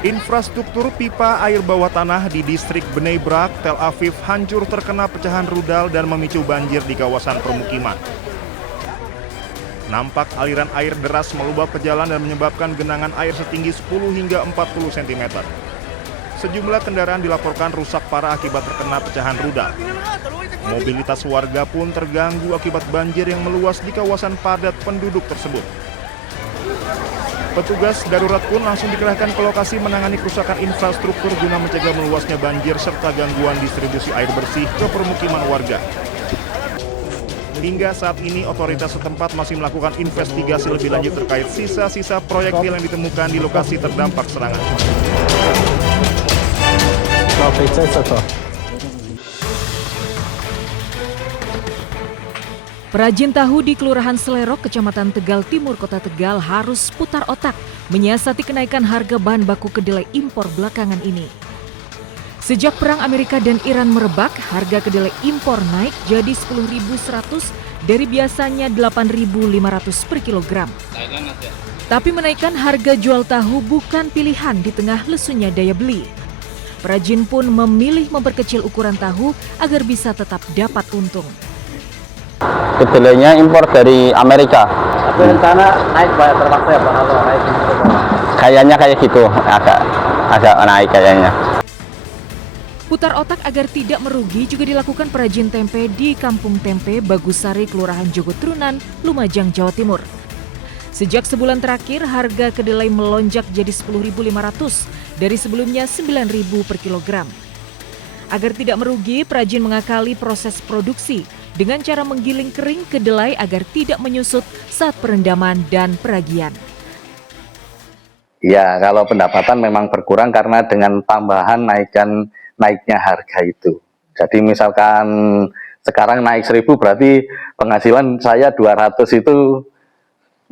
Infrastruktur pipa air bawah tanah di distrik Bnei Brak, Tel Aviv hancur terkena pecahan rudal dan memicu banjir di kawasan permukiman. Nampak aliran air deras meluap ke jalan dan menyebabkan genangan air setinggi 10 hingga 40 cm. Sejumlah kendaraan dilaporkan rusak parah akibat terkena pecahan rudal. Mobilitas warga pun terganggu akibat banjir yang meluas di kawasan padat penduduk tersebut. Petugas darurat pun langsung dikerahkan ke lokasi menangani kerusakan infrastruktur guna mencegah meluasnya banjir serta gangguan distribusi air bersih ke permukiman warga. Hingga saat ini otoritas setempat masih melakukan investigasi lebih lanjut terkait sisa-sisa proyektil yang ditemukan di lokasi terdampak serangan. Perajin tahu di Kelurahan Selerok, Kecamatan Tegal Timur, Kota Tegal harus putar otak menyiasati kenaikan harga bahan baku kedelai impor belakangan ini. Sejak perang Amerika dan Iran merebak, harga kedelai impor naik jadi 10.100 dari biasanya 8.500 per kilogram. Tapi menaikkan harga jual tahu bukan pilihan di tengah lesunya daya beli. Perajin pun memilih memperkecil ukuran tahu agar bisa tetap dapat untung. Kedelainya impor dari Amerika. Tapi rencana naik banyak terpaksa ya Pak kalau naik gitu. Kayaknya kayak gitu, agak naik kayaknya. Putar otak agar tidak merugi juga dilakukan perajin tempe di Kampung Tempe Bagusari, Kelurahan Jogotrunan, Lumajang, Jawa Timur. Sejak sebulan terakhir, harga kedelai melonjak jadi 10.500 dari sebelumnya 9.000 per kilogram. Agar tidak merugi, perajin mengakali proses produksi dengan cara menggiling kering kedelai agar tidak menyusut saat perendaman dan peragian. Ya, kalau pendapatan memang berkurang karena dengan tambahan naiknya harga itu. Jadi misalkan sekarang naik 1.000 berarti penghasilan saya 200 itu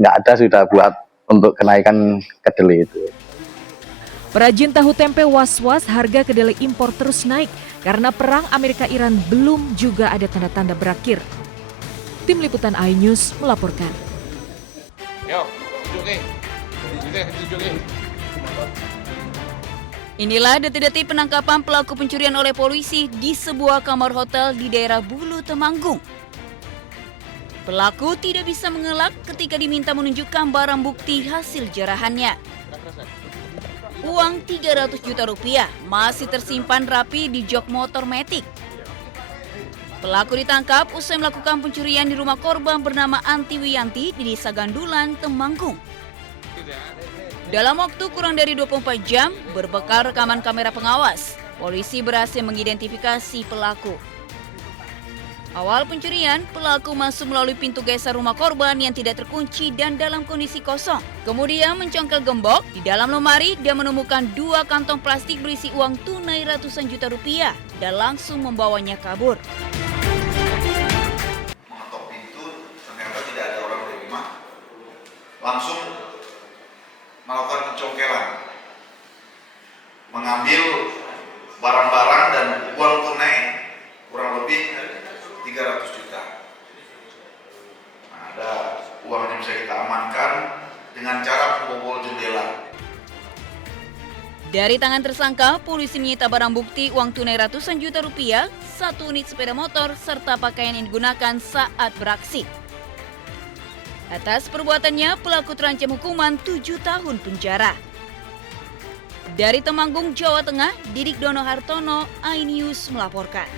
nggak ada sudah buat untuk kenaikan kedelai itu. Perajin tahu tempe was-was harga kedelai impor terus naik karena perang Amerika-Iran belum juga ada tanda-tanda berakhir. Tim Liputan iNews melaporkan. Inilah detik-detik penangkapan pelaku pencurian oleh polisi di sebuah kamar hotel di daerah Bulu, Temanggung. Pelaku tidak bisa mengelak ketika diminta menunjukkan barang bukti hasil jarahannya. Uang 300 juta rupiah masih tersimpan rapi di jok motor Matic. Pelaku ditangkap usai melakukan pencurian di rumah korban bernama Anti Wiyanti di Desa Gandulan, Temanggung. Dalam waktu kurang dari 24 jam, berbekal rekaman kamera pengawas, polisi berhasil mengidentifikasi pelaku. Awal pencurian, pelaku masuk melalui pintu geser rumah korban yang tidak terkunci dan dalam kondisi kosong. Kemudian mencongkel gembok, di dalam lemari dia menemukan 2 kantong plastik berisi uang tunai ratusan juta rupiah dan langsung membawanya kabur. Mengetok pintu, ternyata tidak ada orang di rumah, langsung melakukan pencongkelan, mengambil barang-barang dan uang tunai kurang lebih 300 juta. Nah, ada uang yang bisa kita amankan dengan cara membobol jendela. Dari tangan tersangka, polisi menyita barang bukti uang tunai ratusan juta rupiah, 1 unit sepeda motor, serta pakaian yang digunakan saat beraksi. Atas perbuatannya, pelaku terancam hukuman 7 tahun penjara. Dari Temanggung, Jawa Tengah, Didik Dono Hartono, iNews melaporkan.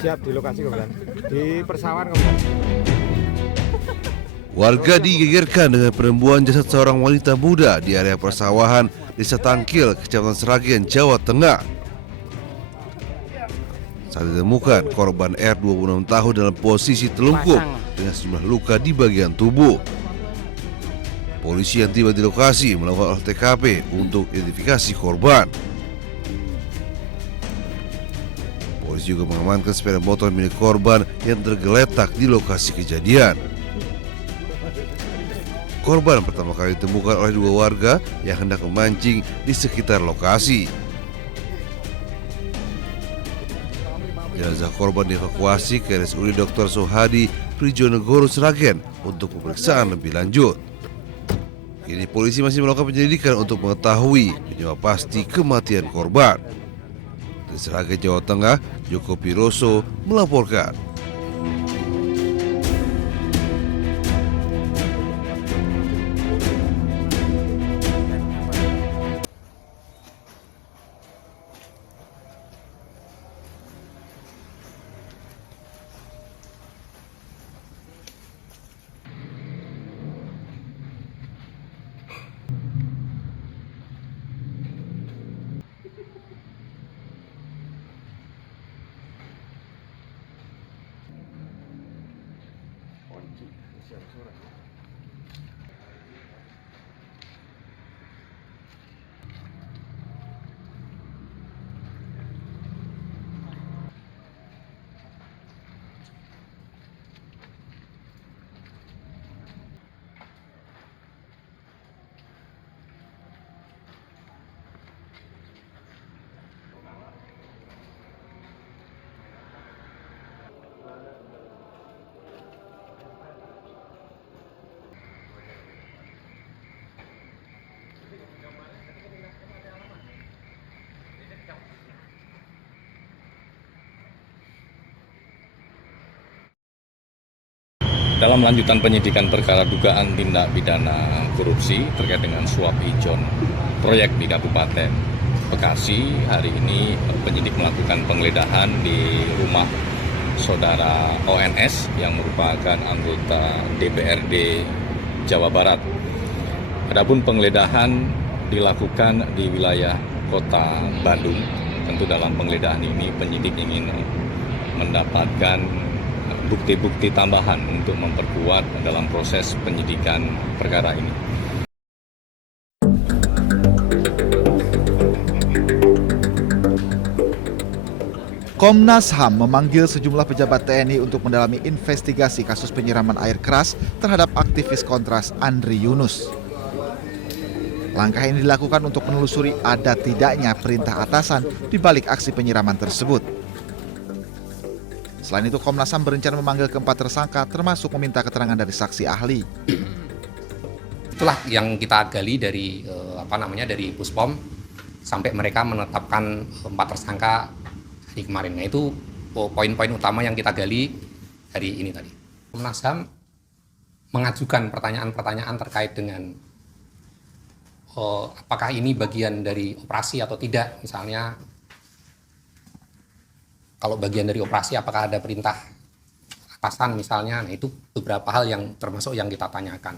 Siap di lokasi kemudian di persawahan kemudian. Warga digegerkan dengan penemuan jasad seorang wanita muda di area persawahan Desa Tangkil, Kecamatan Sragen, Jawa Tengah. Saat ditemukan, korban R 26 tahun dalam posisi telungkup dengan sejumlah luka di bagian tubuh. Polisi yang tiba di lokasi melakukan olah TKP untuk identifikasi korban. Polisi juga mengamankan sepeda motor milik korban yang tergeletak di lokasi kejadian. Korban pertama kali ditemukan oleh 2 warga yang hendak memancing di sekitar lokasi. Jenazah korban dievakuasi ke RSUD Dr. Sohadi Prijonegoro Sragen untuk pemeriksaan lebih lanjut. Kini polisi masih melakukan penyelidikan untuk mengetahui penyebab pasti kematian korban. Dari Sragen, Jawa Tengah, Joko Piroso melaporkan. Dalam lanjutan penyidikan perkara dugaan tindak pidana korupsi terkait dengan suap ijon proyek di Kabupaten Bekasi, hari ini penyidik melakukan penggeledahan di rumah saudara ONS yang merupakan anggota DPRD Jawa Barat. Adapun penggeledahan dilakukan di wilayah Kota Bandung. Tentu dalam penggeledahan ini penyidik ingin mendapatkan bukti-bukti tambahan untuk memperkuat dalam proses penyidikan perkara ini. Komnas HAM memanggil sejumlah pejabat TNI untuk mendalami investigasi kasus penyiraman air keras terhadap aktivis Kontras Andri Yunus. Langkah ini dilakukan untuk menelusuri ada tidaknya perintah atasan di balik aksi penyiraman tersebut. Selain itu, Komnas HAM berencana memanggil keempat tersangka termasuk meminta keterangan dari saksi ahli. Itulah yang kita gali dari dari Puspom sampai mereka menetapkan 4 tersangka hari kemarin. Nah, itu poin-poin utama yang kita gali dari ini tadi. Komnas HAM mengajukan pertanyaan-pertanyaan terkait dengan apakah ini bagian dari operasi atau tidak, misalnya kalau bagian dari operasi apakah ada perintah atasan misalnya. Nah, itu beberapa hal yang termasuk yang kita tanyakan.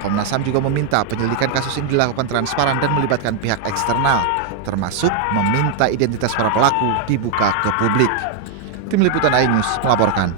Komnas HAM juga meminta penyelidikan kasus ini dilakukan transparan dan melibatkan pihak eksternal, termasuk meminta identitas para pelaku dibuka ke publik. Tim Liputan iNews melaporkan.